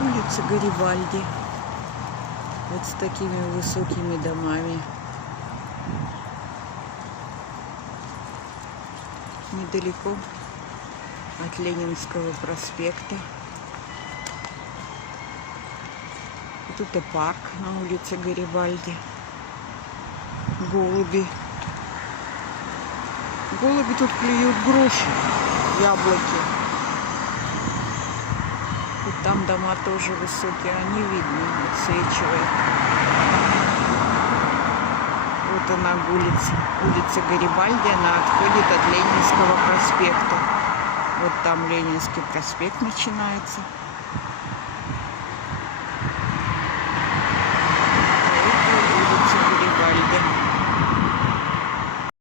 Улица Гарибальди. Вот с такими высокими домами. Недалеко от Ленинского проспекта. И тут и парк на улице Гарибальди. Голуби. Голуби тут клюют груши, яблоки. И там дома тоже высокие, они видны, отсвечивают. Вот она улица Гарибальди, она отходит от Ленинского проспекта. Вот там Ленинский проспект начинается.